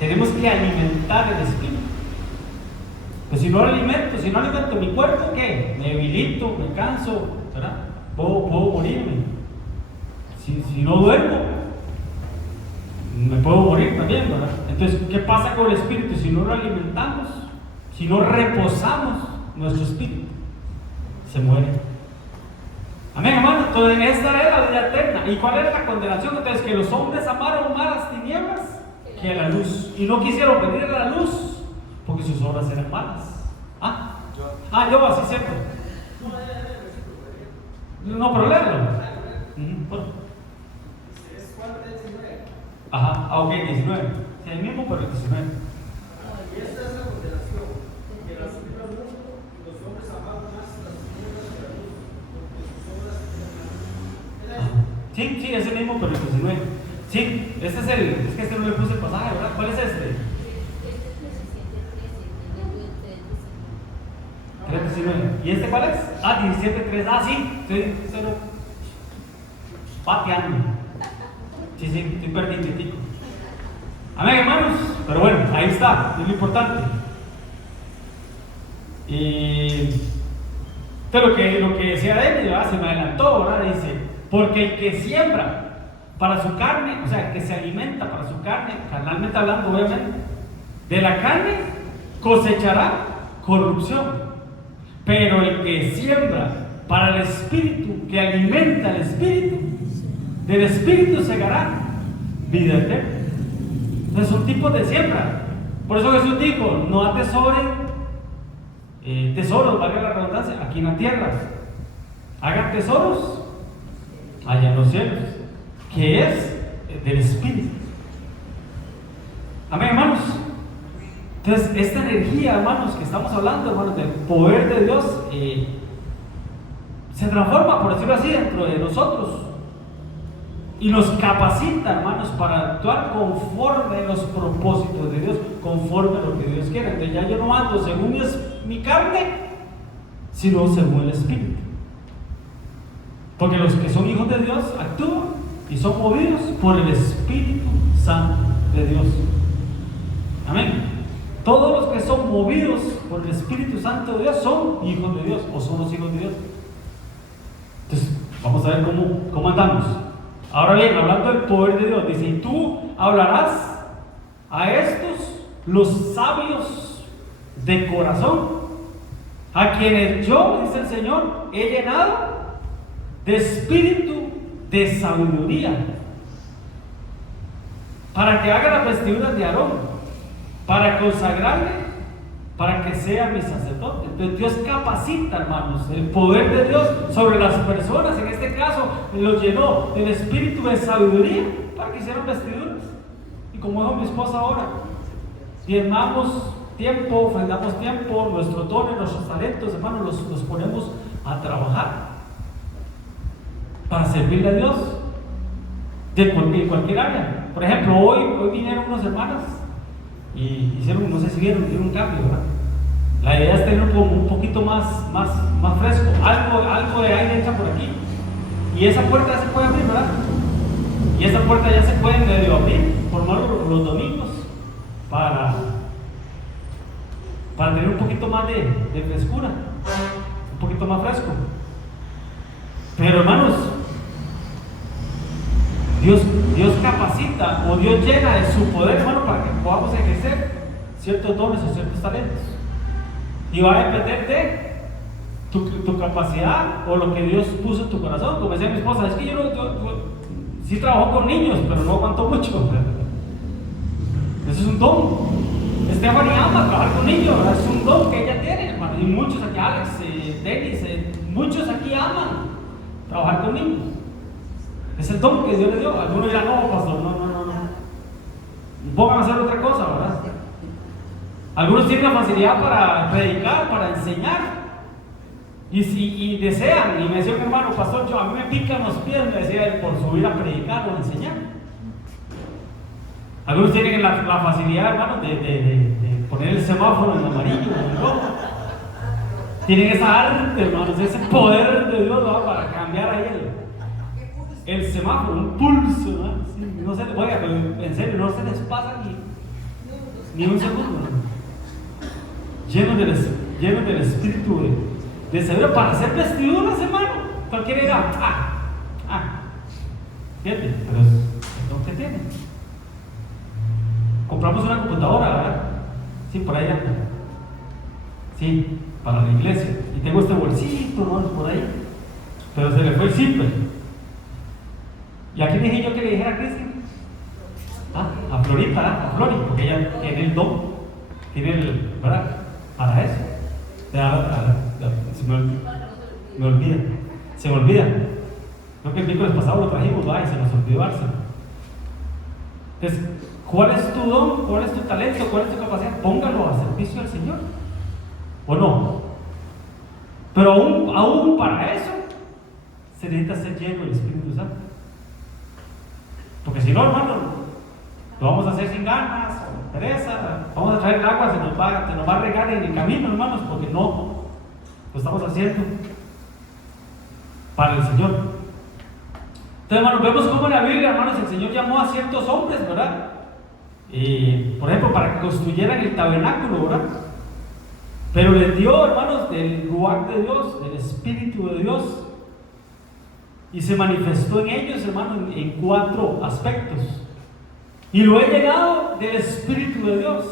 tenemos que alimentar el espíritu. Pues si no alimento mi cuerpo, ¿qué? Me debilito, me canso, ¿verdad? Puedo morirme. Si no duermo, me puedo morir también, ¿verdad? Entonces, ¿qué pasa con el espíritu? Si no lo alimentamos, si no reposamos nuestro espíritu, se muere. Amén, hermano. Entonces, esta es la vida eterna. ¿Y cuál es la condenación? Entonces, que los hombres amaron más las tinieblas que a la luz, y no quisieron venir a la luz porque sus obras eran malas. Yo, así cierto. No, pero léelo. Bueno. Es Juan 19. Ajá, ok, 19. Sí, el mismo, pero el 19. Y esta es la condenación, que la vida del mundo Sí, ese mismo, pero el 19. Sí, este es el. Es que este no le puse el pasaje, ¿verdad? ¿Cuál es este? 3:19. ¿Y este cuál es? 17:3. Sí, estoy solo pateando. Sí, estoy perdido. Amén, hermanos. Pero bueno, ahí está, es lo importante. Y entonces lo que decía David, ¿verdad? Se me adelantó, ¿verdad? Dice, porque el que siembra para su carne, o sea, el que se alimenta para su carne, carnalmente hablando, obviamente, de la carne cosechará corrupción. Pero el que siembra para el espíritu, que alimenta el espíritu, del espíritu segará vida eterna. Entonces son tipos de siembra. Por eso Jesús dijo, no atesoren tesoros, valga la redundancia, aquí en la tierra. Hagan tesoros allá en los cielos, que es del espíritu. Amén, hermanos. Entonces, esta energía, hermanos, que estamos hablando, hermanos, del poder de Dios, se transforma, por decirlo así, dentro de nosotros y nos capacita, hermanos, para actuar conforme a los propósitos de Dios, conforme a lo que Dios quiere. Entonces, ya yo no ando según mi carne, sino según el Espíritu. Porque los que son hijos de Dios actúan y son movidos por el Espíritu Santo de Dios. Amén. Todos los que son movidos por el Espíritu Santo de Dios son hijos de Dios o son los hijos de Dios. Entonces, vamos a ver cómo andamos. Ahora bien, hablando del poder de Dios, dice, y tú hablarás a estos, los sabios de corazón, a quienes yo, dice el Señor, he llenado de espíritu de sabiduría, para que haga las vestiduras de Aarón, para consagrarle, para que sea mi sacerdote. Entonces Dios capacita, hermanos, el poder de Dios sobre las personas. En este caso los llenó del espíritu de sabiduría para que hicieran vestiduras. Y como dijo mi esposa ahora, diezmamos tiempo, ofrendamos tiempo, nuestro don, nuestros talentos, hermanos, los ponemos a trabajar para servirle a Dios de cualquier área. Por ejemplo, hoy vinieron unos hermanos y hicieron, no sé si vieron un cambio, ¿verdad? La idea es tenerlo como un poquito más fresco, algo de aire entra por aquí, y esa puerta ya se puede abrir, ¿verdad? Y esa puerta ya se puede medio abrir, por lo menos los domingos, para tener un poquito más de frescura, un poquito más fresco. Pero hermanos, Dios capacita o Dios llena de su poder, hermano, para que podamos ejercer ciertos dones o ciertos talentos. Y va a depender de tu capacidad o lo que Dios puso en tu corazón. Como decía mi esposa, es que yo sí trabajo con niños, pero no aguanto mucho. Eso es un don. Stephanie ama trabajar con niños, ¿verdad? Es un don que ella tiene, hermano. Y muchos aquí, Alex, Denis, muchos aquí aman trabajar con niños. Es el don que Dios le dio. Algunos dirán, no, pastor, no. Pongan a hacer otra cosa, ¿verdad? Algunos tienen la facilidad para predicar, para enseñar. Y desean, y me decía un hermano, pastor, a mí me pican los pies, me decía él, por subir a predicar o a enseñar. Algunos tienen la facilidad, hermano, de poner el semáforo en amarillo o en rojo. Tienen esa arte, hermanos, ese poder de Dios, ¿no? Para cambiar ahí el semáforo, un pulso, ¿no? Sí, no se les, oiga, pero en serio, no se les pasa ni un segundo, ¿no? Llenos del espíritu de sabiduría para hacer vestiduras, hermano. Cualquiera dirá, fíjate, pero es el don que tiene. Compramos una computadora, ¿verdad? Sí, por ahí anda. Sí, para la iglesia. Y tengo este bolsito, ¿no? Por ahí. Pero se le fue el zipper. ¿Y a quién dije yo que le dijera a Cristian? A Florita, ¿verdad? A Flori, porque ella tiene el don. Tiene el, ¿verdad? Para eso. Se me olvida. Creo que el miércoles pasado lo trajimos, y se nos olvidó dárselo. Entonces, ¿cuál es tu don? ¿Cuál es tu talento? ¿Cuál es tu capacidad? Póngalo a servicio del Señor. ¿O no? Pero aún para eso se necesita ser lleno del Espíritu Santo. Porque si no, hermano, lo vamos a hacer sin ganas, o pereza, vamos a traer el agua, se nos va a regar en el camino, hermanos, porque no lo estamos haciendo para el Señor. Entonces, hermanos, vemos cómo en la Biblia, hermanos, el Señor llamó a ciertos hombres, ¿verdad? Por ejemplo, para que construyeran el tabernáculo, ¿verdad? Pero les dio, hermanos, del ruach de Dios, del Espíritu de Dios, y se manifestó en ellos, hermanos, en 4 aspectos. Y lo he llenado del Espíritu de Dios,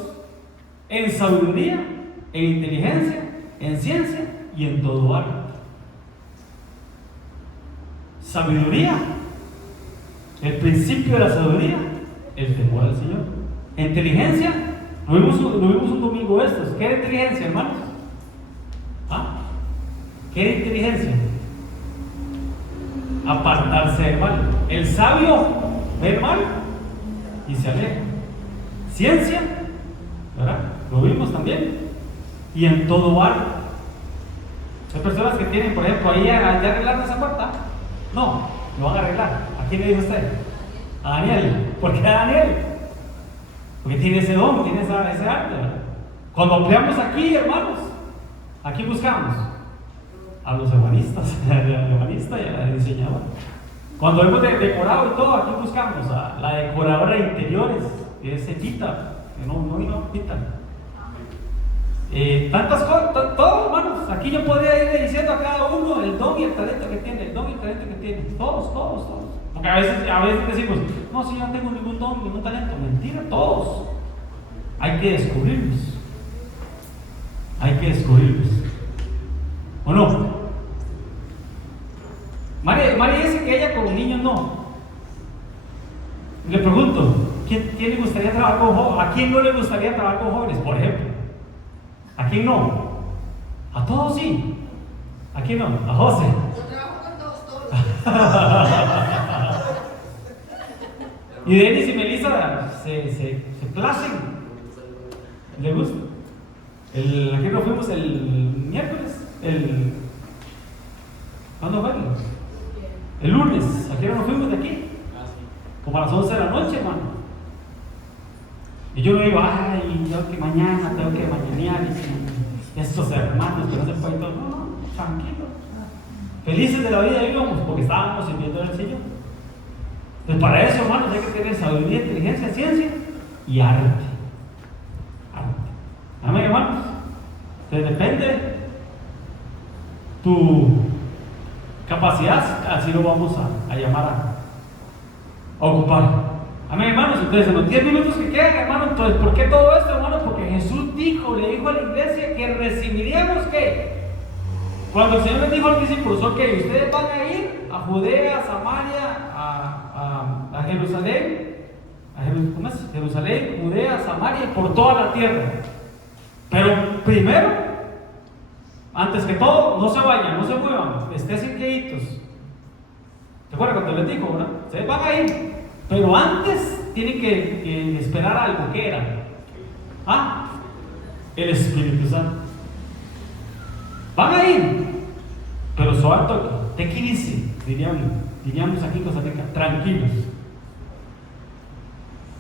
en sabiduría, en inteligencia, en ciencia y en todo arte. Sabiduría, el principio de la sabiduría, el temor al Señor. Inteligencia, lo vimos un domingo estos. ¿Qué era inteligencia, hermanos? ¿Ah? ¿Qué era inteligencia? Apartarse del mal. El sabio ve el mal y se aleja. Ciencia, ¿verdad? Lo vimos también. Y en todo arte. Hay personas que tienen, por ejemplo, ahí ya arreglaron esa puerta. No, lo van a arreglar. ¿A quién le dijo usted? A Daniel. ¿Por qué a Daniel? Porque tiene ese don, tiene ese arte, ¿verdad? Cuando ampliamos aquí, hermanos, aquí buscamos a los ebanistas, al ebanista y al diseñador. Cuando hemos decorado y todo, aquí buscamos a la decoradora de interiores, que es Pita, que no Pita. Tantas cosas, todos, hermanos, aquí yo podría ir diciendo a cada uno el don y el talento que tiene, el don y el talento que tiene, todos. Porque a veces decimos, no, si yo no tengo ningún don, ningún talento. Mentira, todos. Hay que descubrirlos. ¿O no? María dice que ella con niños no. Le pregunto, ¿quién le gustaría trabajar con jóvenes? ¿A quién no le gustaría trabajar con jóvenes, por ejemplo? ¿A quién no? A todos sí. ¿A quién no? A José. Yo trabajo con todos. Y Denis y Melissa se placen. ¿Le gusta? ¿A qué nos fuimos el miércoles? ¿Cuándo fue? El lunes. ¿A qué hora nos fuimos de aquí? Como a las 11 de la noche, hermano. Y yo no digo, ay, tengo que mañanear y estos hermanos que no se pueden todo. No, tranquilo. Felices de la vida íbamos porque estábamos sirviendo al Señor. Entonces, para eso, hermanos, hay que tener sabiduría, inteligencia, ciencia y arte. Amén, hermanos. Entonces, depende tu capacidad, así lo vamos a llamar a ocupar. Amén, hermanos. Entonces, en los 10 minutos que quedan, hermanos, entonces, ¿por qué todo esto, hermanos? Porque Jesús le dijo a la iglesia que recibiríamos ¿qué? Cuando el Señor les dijo a los discípulos, ok, ustedes van a ir a Judea, a Samaria, a Jerusalén, Jerusalén, Judea, Samaria, por toda la tierra. Pero primero, antes que todo, no se vayan, no se muevan, estén quietos. ¿Se acuerdan cuando les dijo, verdad? Ustedes van a ir, pero antes tienen que esperar algo. ¿Qué era? El Espíritu Santo. Van a ir, pero suave toque, tequilice, diríamos aquí en Costa Rica, tranquilos.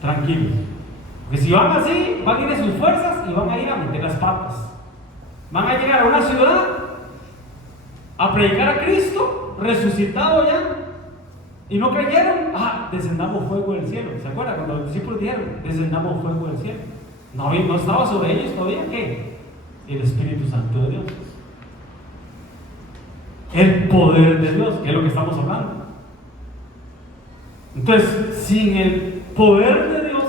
Porque si van así, van a ir de sus fuerzas y van a ir a meter las patas. Van a llegar a una ciudad a predicar a Cristo, resucitado ya, y no creyeron, descendamos fuego del cielo. ¿Se acuerdan cuando los discípulos dijeron, descendamos fuego del cielo? No estaba sobre ellos todavía, ¿qué? El Espíritu Santo de Dios. El poder de Dios, que es lo que estamos hablando. Entonces, sin el poder de Dios,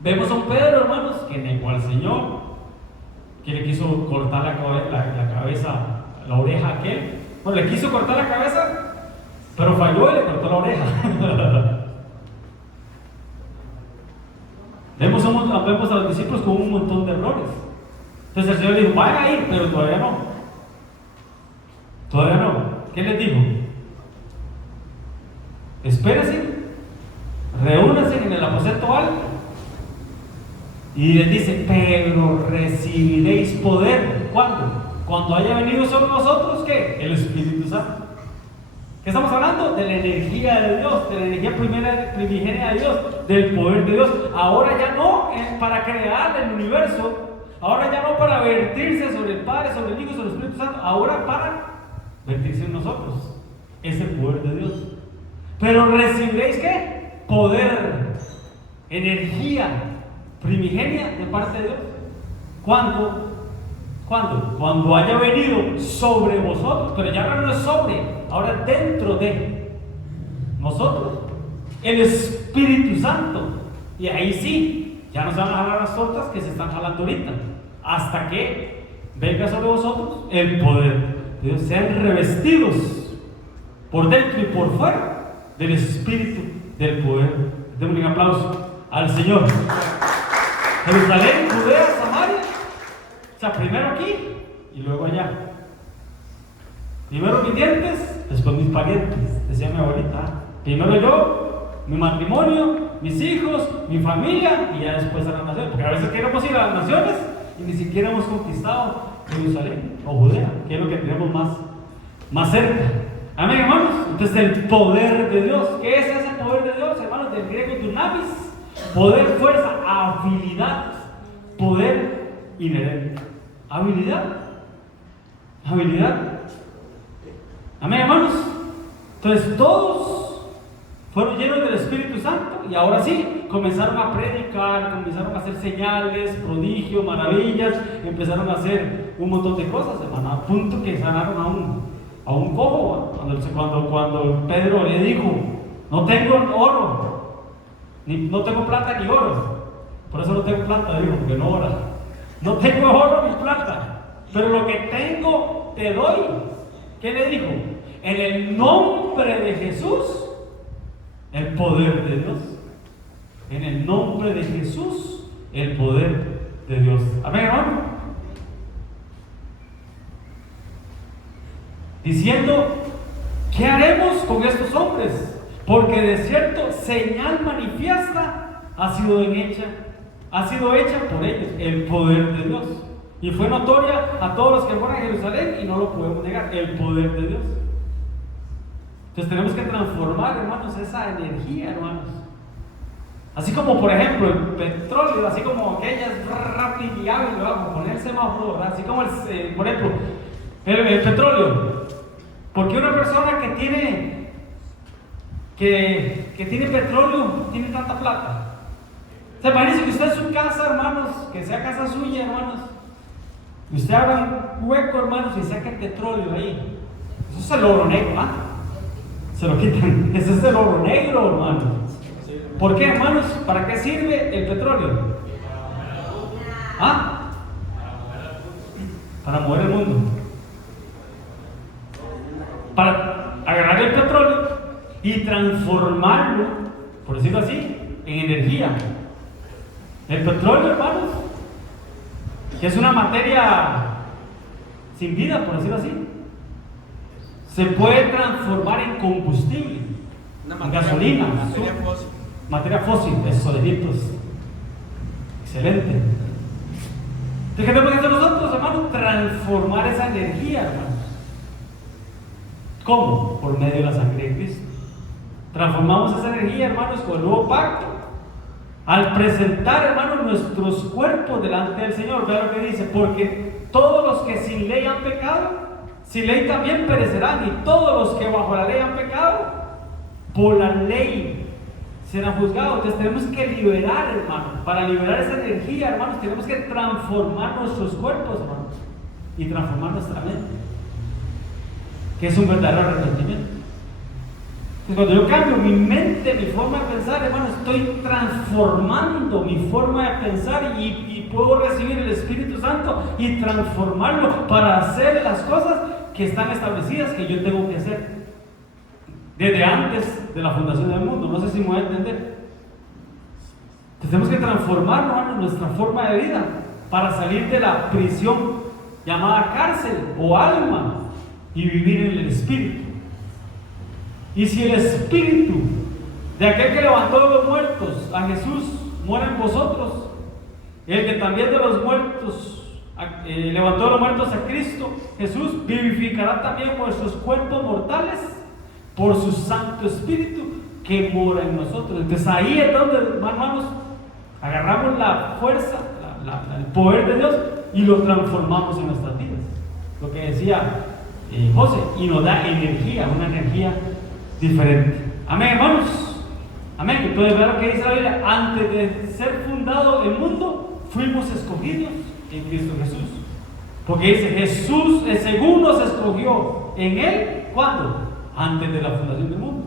vemos a un Pedro, hermanos, que negó al Señor, que le quiso cortar la cabeza, la oreja a aquel. Bueno, le quiso cortar la cabeza, pero falló y le cortó la oreja. Vemos a los discípulos con un montón de errores. Entonces el Señor le dijo, vayan a ir, pero todavía no. ¿Qué les dijo? Espérense, reúnanse en el aposento alto. Y les dice, pero recibiréis poder. ¿Cuándo? Cuando haya venido sobre vosotros, ¿qué? El Espíritu Santo. ¿Qué estamos hablando? De la energía de Dios, de la energía primigenia de Dios, del poder de Dios. Ahora ya no para crear el universo, ahora ya no para vertirse sobre el Padre, sobre el Hijo, sobre el Espíritu Santo, ahora para vertirse en nosotros, ese poder de Dios. Pero recibiréis ¿qué? Poder, energía primigenia de parte de Dios. ¿Cuándo? Cuando haya venido sobre vosotros, pero ya no es sobre, ahora dentro de nosotros, el Espíritu Santo. Y ahí sí, ya no se van a jalar las tortas que se están jalando ahorita, hasta que venga sobre vosotros el poder de Dios. Sean revestidos por dentro y por fuera del Espíritu del poder. Démosle un aplauso al Señor. Jerusalén, Judea, Samaria. O sea, primero aquí y luego allá. Primero mis dientes, después mis parientes, decía mi abuelita. Primero yo, mi matrimonio, mis hijos, mi familia y ya después a las naciones. Porque a veces queremos ir a las naciones y ni siquiera hemos conquistado Jerusalén o Judea, que es lo que tenemos más cerca. Amén, hermanos. Entonces el poder de Dios. ¿Qué es ese poder de Dios, hermanos? Del griego dunamis. Poder, fuerza, habilidad, poder inherente. Habilidad. Amén, hermanos. Entonces todos fueron llenos del Espíritu Santo y ahora sí comenzaron a predicar, comenzaron a hacer señales, prodigios, maravillas, empezaron a hacer un montón de cosas, hermano, a punto que sanaron a un cojo. Cuando Pedro le dijo: no tengo oro, no tengo plata ni oro. Por eso no tengo plata, digo, porque no ora. No tengo oro ni plata, pero lo que tengo te doy. ¿Qué le dijo? En el nombre de Jesús, el poder de Dios. En el nombre de Jesús, el poder de Dios. Amén, hermano. Diciendo: ¿qué haremos con estos hombres? Porque de cierto señal manifiesta ha sido hecha por ellos, el poder de Dios. Y fue notoria a todos los que fueron a Jerusalén y no lo podemos negar, el poder de Dios. Entonces tenemos que transformar, hermanos, esa energía, hermanos. Así como, por ejemplo, el petróleo, así como aquellas rápido y hábil, vamos a poner el semáforo, ¿verdad? Así como, por ejemplo, el petróleo. Porque una persona que tiene petróleo tiene tanta plata. ¿Se parece que usted en su casa, hermanos, que sea casa suya, hermanos, y usted abra un hueco, hermanos, y saque el petróleo ahí? Eso es el oro negro, ¿ah? Se lo quitan. Ese es el oro negro, hermanos. ¿Por qué, hermanos? ¿Para qué sirve el petróleo? ¿Ah? Para mover el mundo. Para agarrar el petróleo y transformarlo, por decirlo así, en energía. El petróleo, hermanos, que es una materia sin vida, por decirlo así, se puede transformar en combustible, en gasolina, materia fósil, esos soliditos. Excelente. Entonces, ¿qué tenemos que hacer nosotros, hermanos? Transformar esa energía, hermanos. ¿Cómo? Por medio de la sangre de Cristo. Transformamos esa energía, hermanos, con el nuevo pacto. Al presentar, hermanos, nuestros cuerpos delante del Señor. Vean lo que dice: porque todos los que sin ley han pecado, sin ley también perecerán, y todos los que bajo la ley han pecado, por la ley serán juzgados. Entonces tenemos que liberar, hermanos. Para liberar esa energía, hermanos, tenemos que transformar nuestros cuerpos, hermanos, y transformar nuestra mente, que es un verdadero arrepentimiento. Cuando yo cambio mi mente, mi forma de pensar, hermano, estoy transformando mi forma de pensar y puedo recibir el Espíritu Santo y transformarlo para hacer las cosas que están establecidas que yo tengo que hacer desde antes de la fundación del mundo. No sé si me voy a entender. Entonces tenemos que transformar, hermano, nuestra forma de vida para salir de la prisión llamada cárcel o alma y vivir en el Espíritu. Y si el Espíritu de aquel que levantó de los muertos a Jesús mora en vosotros, el que también de los muertos levantó de los muertos a Cristo Jesús, vivificará también vuestros cuerpos mortales por su Santo Espíritu que mora en nosotros. Entonces ahí es donde, hermanos, agarramos la fuerza, el poder de Dios y lo transformamos en nuestras vidas. Lo que decía José, y nos da energía, una energía diferente. Amén, hermanos. Amén. Entonces, vean lo que dice la Biblia: antes de ser fundado el mundo, fuimos escogidos en Cristo Jesús. Porque dice, Jesús, según nos escogió en Él, ¿cuándo? Antes de la fundación del mundo,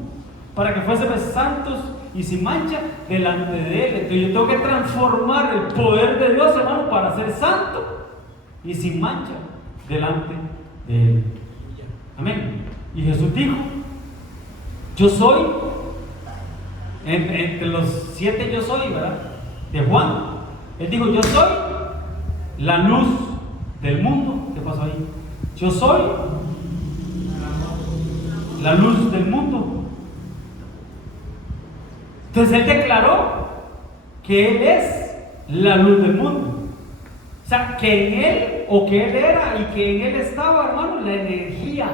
para que fuésemos santos y sin mancha delante de Él. Entonces yo tengo que transformar el poder de Dios, hermano, para ser santo y sin mancha delante de Él. Amén. Y Jesús dijo, yo soy, entre los 7 yo soy, ¿verdad? De Juan. Él dijo, yo soy la luz del mundo. ¿Qué pasó ahí? Yo soy la luz del mundo. Entonces Él declaró que Él es la luz del mundo. O sea, que en Él, o que Él era y que en Él estaba, hermano, la energía.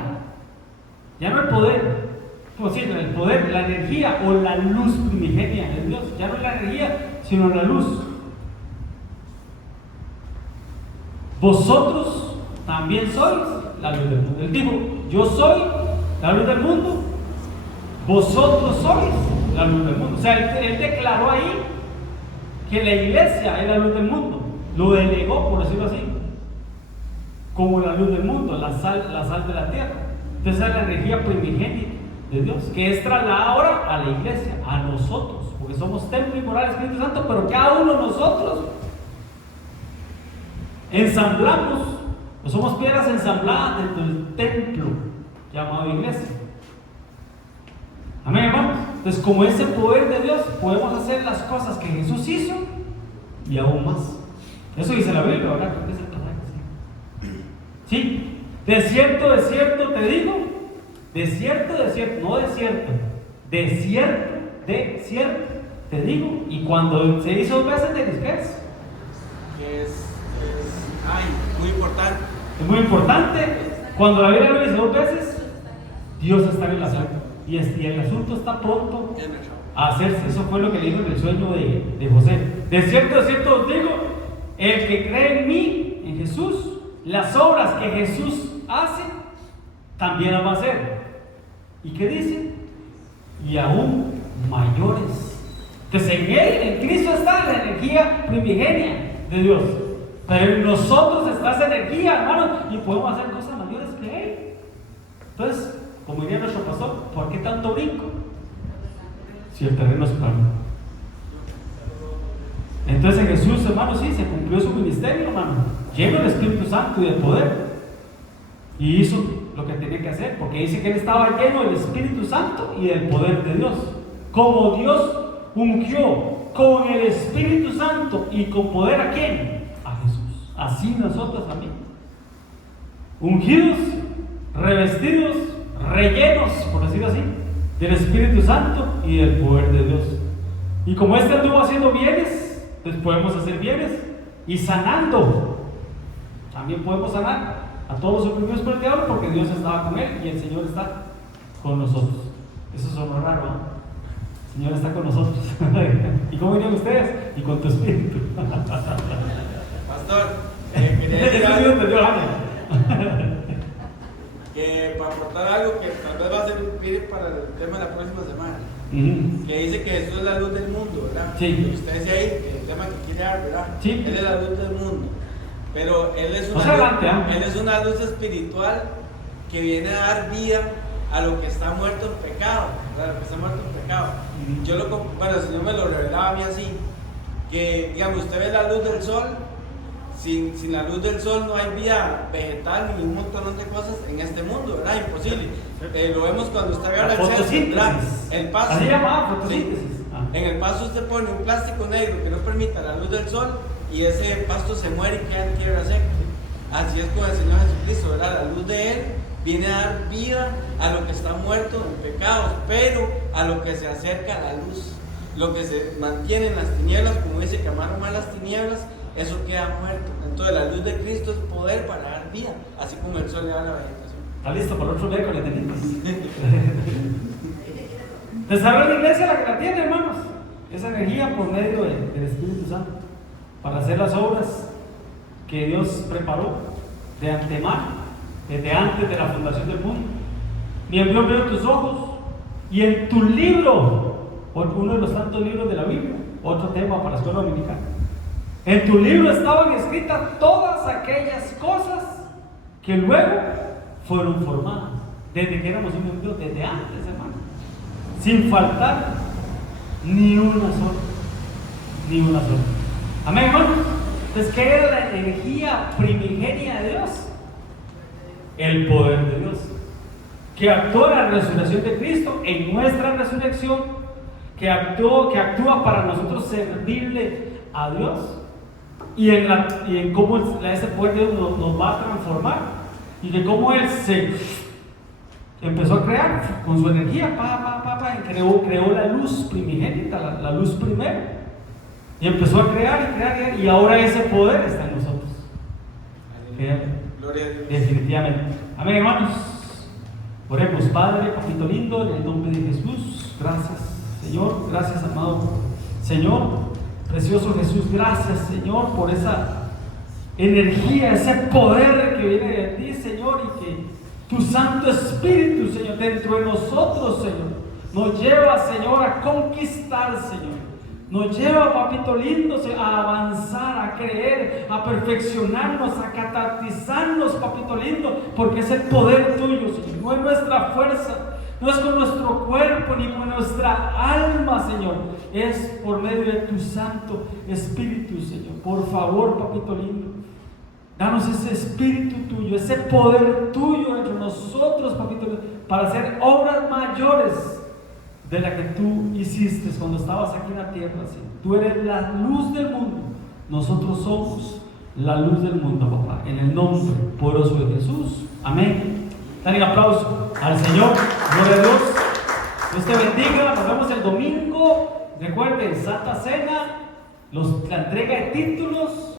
Ya no el poder, como decir, el poder, la energía o la luz primigenia de Dios. Ya no es la energía, sino la luz. Vosotros también sois la luz del mundo. Él dijo, yo soy la luz del mundo, vosotros sois la luz del mundo. O sea, él declaró ahí que la iglesia es la luz del mundo. Lo delegó, por decirlo así, como la luz del mundo, la sal de la tierra. Entonces es la energía primigenia de Dios, que es trasladada ahora a la iglesia, a nosotros, porque somos templo y morada del Espíritu Santo, pero cada uno de nosotros ensamblamos, o somos piedras ensambladas dentro del templo llamado iglesia. Amén, hermanos. Entonces, como ese poder de Dios, podemos hacer las cosas que Jesús hizo y aún más. Eso dice la Biblia, ¿verdad? Creo que es el pasaje, sí. Sí. De cierto te digo, de cierto, no de cierto, de cierto te digo. Y cuando se dice 2 veces, ¿te dices qué es? Que es muy importante. Es muy importante. Cuando la Biblia lo dice 2 veces, Dios está en el asunto. Y el asunto está pronto a hacerse. Eso fue lo que le dijo en el sueño de José. De cierto os digo, el que cree en mí, en Jesús, las obras que Jesús hace, también las va a hacer. ¿Y qué dice? Y aún mayores. Entonces en Él, en Cristo, está la energía primigenia de Dios. Pero en nosotros está esa energía, hermano, y podemos hacer cosas mayores que Él. Entonces, como diría nuestro pastor, ¿por qué tanto brinco? Si el terreno es plano. Entonces Jesús, hermano, sí, se cumplió su ministerio, hermano, lleno del Espíritu Santo y del poder. Y hizo lo que tenía que hacer, porque dice que Él estaba lleno del Espíritu Santo y del poder de Dios. Como Dios ungió con el Espíritu Santo y con poder, ¿a quién? A Jesús. Así nosotros también. Ungidos, revestidos, rellenos, por decirlo así, del Espíritu Santo y del poder de Dios. Y como este anduvo haciendo bienes, pues podemos hacer bienes. Y sanando, también podemos sanar a todos los oprimidos por el diablo, porque Dios estaba con él y el Señor está con nosotros. Eso sonó raro, ¿no? El Señor está con nosotros. ¿Y cómo dirían ustedes? Y con tu espíritu. Pastor, quería decir algo, que para aportar algo que tal vez va a servir para el tema de la próxima semana. Que dice que Jesús es la luz del mundo, ¿verdad? Sí. Y usted dice ahí que el tema que quiere dar, ¿verdad? Sí. Él es la luz del mundo. Pero Él es Él es una luz espiritual que viene a dar vida a lo que está muerto en pecado, ¿verdad? Lo que está muerto en pecado. Bueno, el Señor me lo revelaba a mí así, que digamos, usted ve la luz del sol, sin la luz del sol no hay vida vegetal ni un montón de cosas en este mundo, ¿verdad? Imposible. Lo vemos cuando usted agarra el césped, ¿verdad? El paso. Así llamaba fotosíntesis. Sí. En el paso usted pone un plástico negro que no permita la luz del sol y ese pasto se muere y queda en tierra seca. Así es con el Señor Jesucristo, ¿verdad? La luz de Él viene a dar vida a lo que está muerto en pecados, pero a lo que se acerca a la luz. Lo que se mantiene en las tinieblas, como dice que amaron más las tinieblas, eso queda muerto. Entonces la luz de Cristo es poder para dar vida, así como el sol le da la vegetación. Está listo para el otro miércoles de niños. Desarrolla la iglesia la que la tiene, hermanos. Esa energía por medio del Espíritu Santo para hacer las obras que Dios preparó de antemano, desde antes de la fundación del mundo. Mi envió veo tus ojos y en tu libro, uno de los tantos libros de la Biblia, otro tema para la escuela dominical. En tu libro estaban escritas todas aquellas cosas que luego fueron formadas, desde que éramos un embrión, desde antes, hermano, sin faltar ni una sola, ni una sola. Amén, hermano. Entonces, ¿qué era la energía primigenia de Dios? El poder de Dios, que actuó en la resurrección de Cristo, en nuestra resurrección, que actúa para nosotros servirle a Dios, y en cómo ese poder de Dios nos va a transformar, y de cómo Él se empezó a crear con su energía, creó la luz primigénita, la luz primera, y empezó a crear, y ahora ese poder está en nosotros. Gloria a Dios. Definitivamente. Amén, hermanos. Oremos. Padre, papito lindo, en el nombre de Jesús, gracias, Señor, gracias, amado Señor, precioso Jesús, gracias, Señor, por esa energía, ese poder que viene de ti, Señor, y que tu Santo Espíritu, Señor, dentro de nosotros, Señor, nos lleva, Señor, a conquistar, Señor. Nos lleva, papito lindo, a avanzar, a creer, a perfeccionarnos, a catartizarnos, papito lindo, porque es el poder tuyo, Señor. No es nuestra fuerza, no es con nuestro cuerpo ni con nuestra alma, Señor. Es por medio de tu Santo Espíritu, Señor. Por favor, papito lindo, danos ese espíritu tuyo, ese poder tuyo entre nosotros, papito lindo, para hacer obras mayores de la que tú hiciste cuando estabas aquí en la tierra, Señor. Tú eres la luz del mundo, nosotros somos la luz del mundo, papá, en el nombre poderoso de Jesús, amén. Dale un aplauso al Señor, gloria a Dios. Dios te bendiga, nos vemos el domingo. Recuerden, Santa Cena, la entrega de títulos.